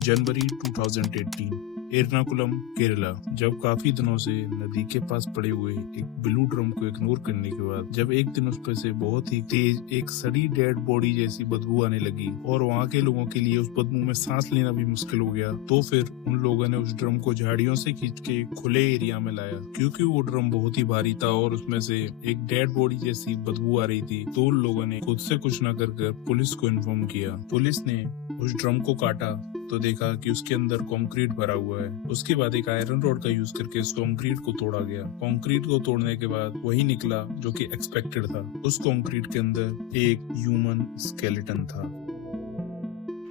जनवरी 2018 एर्नाकुलम केरला। जब काफी दिनों से नदी के पास पड़े हुए एक ब्लू ड्रम को इग्नोर करने के बाद जब एक दिन उस पर से बहुत ही तेज एक सड़ी डेड बॉडी जैसी बदबू आने लगी और वहाँ के लोगों के लिए उस बदबू में सांस लेना भी मुश्किल हो गया, तो फिर उन लोगों ने उस ड्रम को झाड़ियों से खींच के खुले एरिया में लाया। क्योंकि वो ड्रम बहुत ही भारी था और उसमें से एक डेड बॉडी जैसी बदबू आ रही थी, तो उन लोगों ने खुद से कुछ न कर पुलिस को इन्फॉर्म किया। पुलिस ने उस ड्रम को काटा तो देखा कि उसके अंदर कंक्रीट भरा हुआ है। उसके बाद एक आयरन रॉड का यूज करके उस कंक्रीट को तोड़ा गया। कंक्रीट को तोड़ने के बाद वही निकला जो कि एक्सपेक्टेड था। उस कंक्रीट के अंदर एक ह्यूमन स्केलेटन था।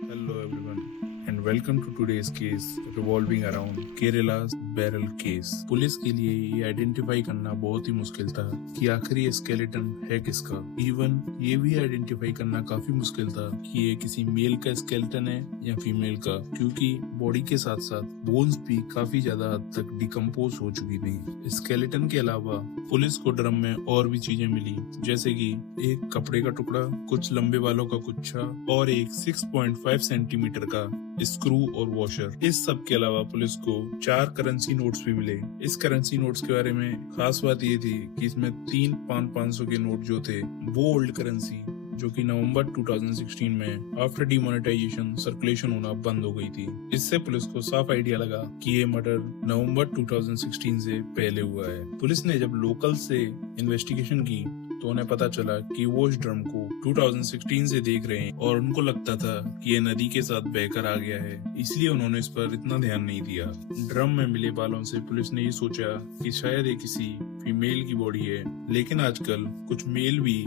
Hello everyone and welcome to today's case revolving around Kerala's barrel case. Police के लिए ये आइडेंटिफाई करना बहुत ही मुश्किल था कि आखिर ये स्केलेटन है किसका। इवन ये भी आइडेंटिफाई करना काफी मुश्किल था कि ये किसी मेल का स्केलेटन है या फीमेल का, क्योंकि बॉडी के साथ साथ बोन्स भी काफी ज्यादा हद तक डिकम्पोज हो चुकी थी। स्केलेटन के अलावा पुलिस को ड्रम में और भी चीजें मिली, जैसे कि एक कपड़े का टुकड़ा, कुछ लंबे बालों का गुच्छा और एक 6.5 सेंटीमीटर का स्क्रू और वॉशर। इस सब के अलावा पुलिस को 4 करेंसी नोट्स भी मिले। इस करेंसी नोट्स के बारे में खास बात ये थी कि इसमें 3 500 के नोट जो थे वो ओल्ड करेंसी जो कि नवंबर 2016 में आफ्टर डिमोनेटाइजेशन सर्कुलेशन होना बंद हो गई थी। इससे पुलिस को साफ आइडिया लगा कि ये मर्डर नवंबर 2016 से पहले हुआ है। पुलिस ने जब लोकल से इन्वेस्टिगेशन की तो उन्हें पता चला कि वो इस ड्रम को 2016 से देख रहे हैं और उनको लगता था कि ये नदी के साथ बहकर आ गया है, इसलिए उन्होंने इस पर इतना ध्यान नहीं दिया। ड्रम में मिले बालों से पुलिस ने ये सोचा कि शायद ये किसी फीमेल की बॉडी है, लेकिन आजकल कुछ मेल भी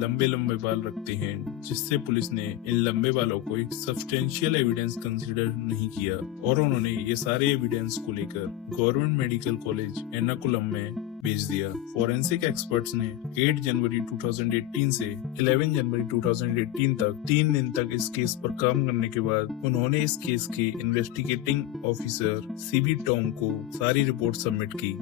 लंबे लंबे बाल रखते हैं, जिससे पुलिस ने इन लंबे बालों को एक सब्सटेंशियल एविडेंस कंसीडर नहीं किया और उन्होंने ये सारे एविडेंस को लेकर गवर्नमेंट मेडिकल कॉलेज एर्नाकुलम में भेज दिया। फॉरेंसिक एक्सपर्ट्स ने 8 जनवरी 2018 से 11 जनवरी 2018 तक 3 दिन तक इस केस पर काम करने के बाद उन्होंने इस केस के इन्वेस्टिगेटिंग ऑफिसर सीबी टॉम को सारी रिपोर्ट सबमिट की।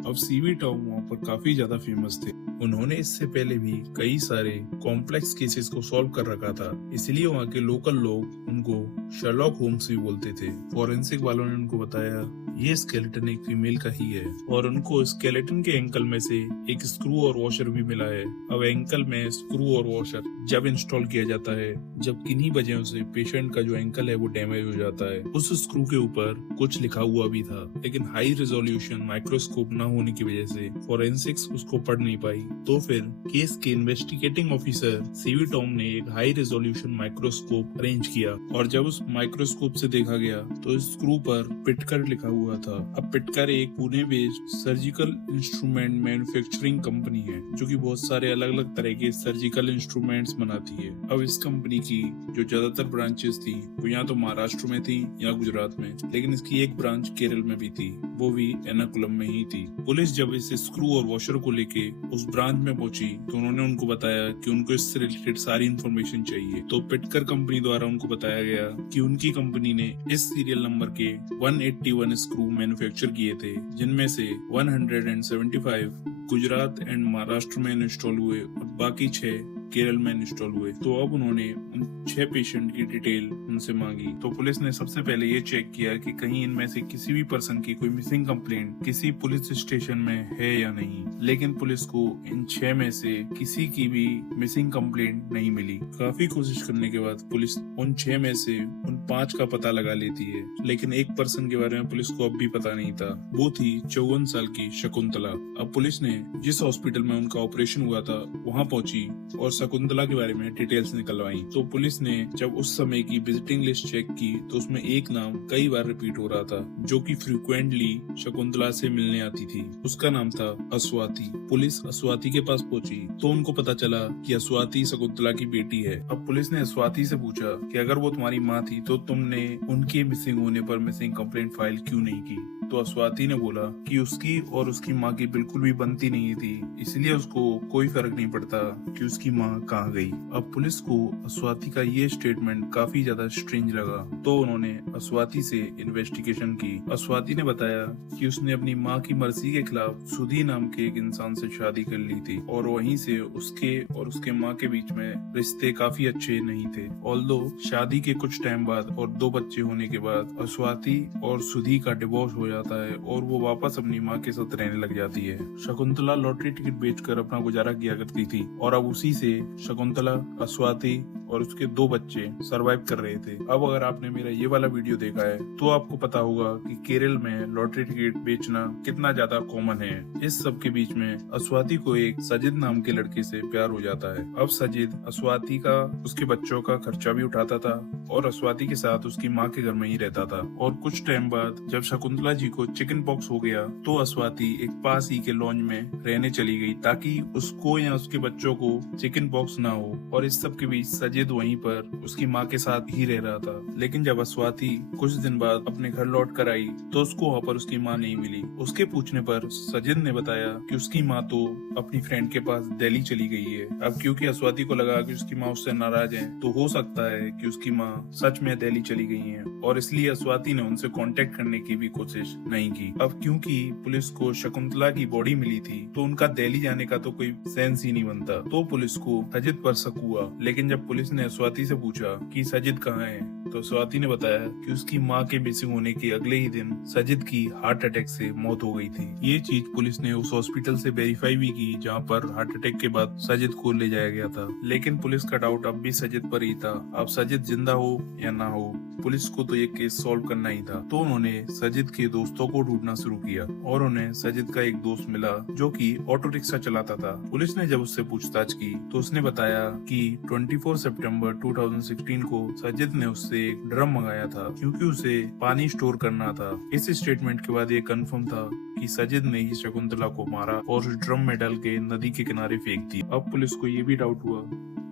अब सीबी टॉम वहाँ पर काफी ज्यादा फेमस थे। उन्होंने इससे पहले भी कई सारे कॉम्प्लेक्स केसेस को सॉल्व कर रखा था, इसलिए वहाँ के लोकल लोग उनको शर्लॉक होम्स भी बोलते थे। फॉरेंसिक वालों ने उनको बताया ये स्केलेटन एक फीमेल का ही है और उनको स्केलेटन के एंकल में से एक स्क्रू और वॉशर भी मिला है। अब एंकल में स्क्रू और वॉशर जब इंस्टॉल किया जाता है जब किन्हीं वजहों से पेशेंट का जो एंकल है वो डैमेज हो जाता है। उस स्क्रू के ऊपर कुछ लिखा हुआ भी था, लेकिन हाई रेजोल्यूशन माइक्रोस्कोप न होने की वजह से फॉरेंसिक्स उसको पढ़ नहीं पाई। तो फिर केस के इन्वेस्टिगेटिंग ऑफिसर सीवी टॉम ने एक हाई रेजोल्यूशन माइक्रोस्कोप अरेंज किया और जब उस माइक्रोस्कोप से देखा गया तो स्क्रू पर पिटकर लिखा हुआ था। अब पिटकर एक Pune based surgical instrument manufacturing company है जो कि बहुत सारे अलग अलग तरह के सर्जिकल इंस्ट्रूमेंट्स बनाती है। अब इस कंपनी की जो ज्यादातर ब्रांचेस थी वो या तो महाराष्ट्र में थी या गुजरात में, लेकिन इसकी एक ब्रांच केरल में भी थी, वो भी एर्नाकुलम में ही थी। पुलिस जब इस स्क्रू और वॉशर को लेके उस ब्रांच में पहुंची तो उन्होंने उनको बताया कि उनको इससे रिलेटेड सारी इन्फॉर्मेशन चाहिए। तो पिटकर कंपनी द्वारा उनको बताया गया कि उनकी कंपनी ने इस सीरियल नंबर के 181 स्क्रू मैन्युफैक्चर किए थे, जिनमें से 175 गुजरात एंड महाराष्ट्र में इंस्टॉल हुए और बाकी 6 केरल में इंस्टॉल हुए। तो अब उन्होंने उन 6 पेशेंट की डिटेल उनसे मांगी। तो पुलिस ने सबसे पहले ये चेक किया कि कहीं इनमें से किसी भी पर्सन की कोई मिसिंग कंप्लेंट किसी पुलिस स्टेशन में है या नहीं, लेकिन पुलिस को इन 6 में से किसी की भी मिसिंग कंप्लेंट नहीं मिली। काफी कोशिश करने के बाद पुलिस उन 6 में से उन 5 का पता लगा लेती है, लेकिन एक पर्सन के बारे में पुलिस को अब भी पता नहीं था। वो थी 54 साल की शकुंतला। अब पुलिस ने जिस हॉस्पिटल में उनका ऑपरेशन हुआ था वहाँ पहुंची और शकुंतला के बारे में डिटेल्स निकलवाई। तो पुलिस ने जब उस समय की विजिटिंग लिस्ट चेक की तो उसमें एक नाम कई बार रिपीट हो रहा था जो कि फ्रीक्वेंटली शकुंतला से मिलने आती थी। उसका नाम था अस्वाति। पुलिस अस्वाति के पास पहुंची तो उनको पता चला कि अस्वाति शकुंतला की बेटी है। अब पुलिस ने अस्वाति से पूछा कि अगर वो तुम्हारी माँ थी तो तुमने उनके मिसिंग होने पर मिसिंग कंप्लेंट फाइल क्यों नहीं की? तो अस्वाति ने बोला कि उसकी और उसकी माँ की बिल्कुल भी बनती नहीं थी, इसलिए उसको कोई फर्क नहीं पड़ता कि उसकी माँ माँ कहाँ गई। अब पुलिस को अस्वाति का ये स्टेटमेंट काफी ज्यादा स्ट्रेंज लगा, तो उन्होंने अस्वाति से इन्वेस्टिगेशन की। अस्वाति ने बताया कि उसने अपनी माँ की मर्जी के खिलाफ सुधी नाम के एक इंसान से शादी कर ली थी और वहीं से उसके और उसके माँ के बीच में रिश्ते काफी अच्छे नहीं थे। ऑल्दो शादी के कुछ टाइम बाद और 2 बच्चे होने के बाद अस्वाति और सुधी का डिवोर्स हो जाता है और वो वापस अपनी माँ के साथ रहने लग जाती है। शकुंतला लॉटरी टिकट बेचकर अपना गुजारा किया करती थी और अब उसी से शकुंतला, अस्वाति और उसके 2 बच्चे सरवाइव कर रहे थे। अब अगर आपने मेरा ये वाला वीडियो देखा है तो आपको पता होगा कि केरल में लॉटरी टिकट बेचना कितना ज्यादा कॉमन है। इस सब के बीच में अस्वाति को एक सजिद नाम के लड़के से प्यार हो जाता है। अब सजिद अस्वाति का, उसके बच्चों का खर्चा भी उठाता था और अस्वाति के साथ उसकी माँ के घर में ही रहता था। और कुछ टाइम बाद जब शकुंतला जी को चिकन पॉक्स हो गया तो अस्वाति एक पास ही के लॉन्ज में रहने चली गई ताकि उसको या उसके बच्चों को चिकन पॉक्स ना हो। और इस सब के बीच सजिद वहीं पर उसकी माँ के साथ ही रह रहा था। लेकिन जब अस्वाति कुछ दिन बाद अपने घर लौट कर आई तो उसको वहाँ पर उसकी माँ नहीं मिली। उसके पूछने पर सजिद ने बताया कि उसकी माँ तो अपनी फ्रेंड के पास दिल्ली चली गई है। अब क्योंकि अस्वाति को लगा कि उसकी माँ उससे नाराज है तो हो सकता है कि उसकी माँ सच में दिल्ली चली गई है और इसलिए अस्वाति ने उनसे कांटेक्ट करने की भी कोशिश नहीं की। अब क्योंकि पुलिस को शकुंतला की बॉडी मिली थी तो उनका दिल्ली जाने का तो कोई सेंस ही नहीं बनता, तो पुलिस को सजिद पर शक हुआ। लेकिन जब पुलिस ने स्वाति से पूछा कि सजिद कहाँ है तो स्वाति ने बताया कि उसकी माँ के मिसिंग होने के अगले ही दिन सजिद की हार्ट अटैक से मौत हो गई थी। ये चीज पुलिस ने उस हॉस्पिटल से वेरीफाई भी की जहाँ पर हार्ट अटैक के बाद सजिद को ले जाया गया था। लेकिन पुलिस का डाउट अब भी सजिद पर ही था। अब सजिद जिंदा हो या ना हो, पुलिस को तो ये केस सॉल्व करना ही था। तो उन्होंने सजिद के दोस्तों को ढूंढना शुरू किया और उन्हें सजिद का एक दोस्त मिला जो कि ऑटो रिक्शा चलाता था। पुलिस ने जब उससे पूछताछ की तो उसने बताया कि 24 सितंबर 2016 को सजिद ने उससे एक ड्रम मंगाया था क्योंकि उसे पानी स्टोर करना था। इस स्टेटमेंट के बाद ये कंफर्म था कि सजिद ने ही शकुंतला को मारा और उस ड्रम में डाल के नदी के किनारे फेंक दी। अब पुलिस को ये भी डाउट हुआ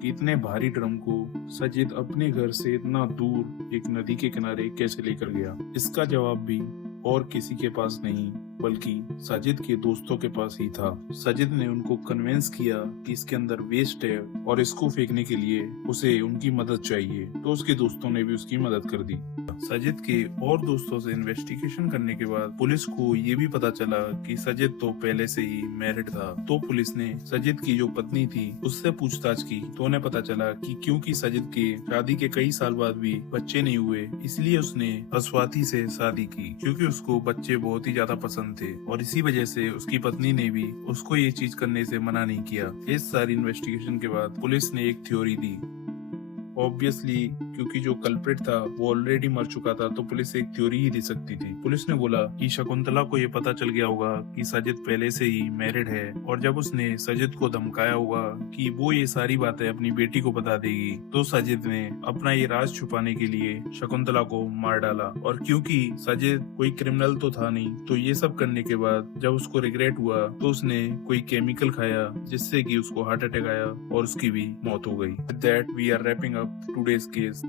कि इतने भारी ड्रम को सजिद अपने घर से इतना दूर एक नदी के किनारे कैसे लेकर गया। इसका जवाब भी और किसी के पास नहीं बल्कि सजिद के दोस्तों के पास ही था। सजिद ने उनको कन्विंस किया कि इसके अंदर वेस्ट है और इसको फेंकने के लिए उसे उनकी मदद चाहिए, तो उसके दोस्तों ने भी उसकी मदद कर दी। सजिद के और दोस्तों से इन्वेस्टिगेशन करने के बाद पुलिस को ये भी पता चला कि सजिद तो पहले से ही मैरिड था। तो पुलिस ने सजिद की जो पत्नी थी उससे पूछताछ की तो उन्हें पता चला कि क्योंकि सजिद के शादी के कई साल बाद भी बच्चे नहीं हुए इसलिए उसने अस्वाति से शादी की क्योंकि उसको बच्चे बहुत ही ज्यादा पसंद थे और इसी वजह से उसकी पत्नी ने भी उसको ये चीज करने से मना नहीं किया। इस सारी इन्वेस्टिगेशन के बाद पुलिस ने एक थ्योरी दी। ऑब्वियसली क्योंकि जो कल्प्रिट था वो ऑलरेडी मर चुका था तो पुलिस एक थ्योरी ही दे सकती थी। पुलिस ने बोला कि शकुंतला को ये पता चल गया होगा कि सजिद पहले से ही मैरिड है और जब उसने सजिद को धमकाया होगा कि वो ये सारी बातें अपनी बेटी को बता देगी तो सजिद ने अपना ये राज छुपाने के लिए शकुंतला को मार डाला। और क्योंकि सजिद कोई क्रिमिनल तो था नहीं तो ये सब करने के बाद जब उसको रिग्रेट हुआ तो उसने कोई केमिकल खाया जिससे कि उसको हार्ट अटैक आया और उसकी भी मौत हो गई। That we are wrapping up today's case.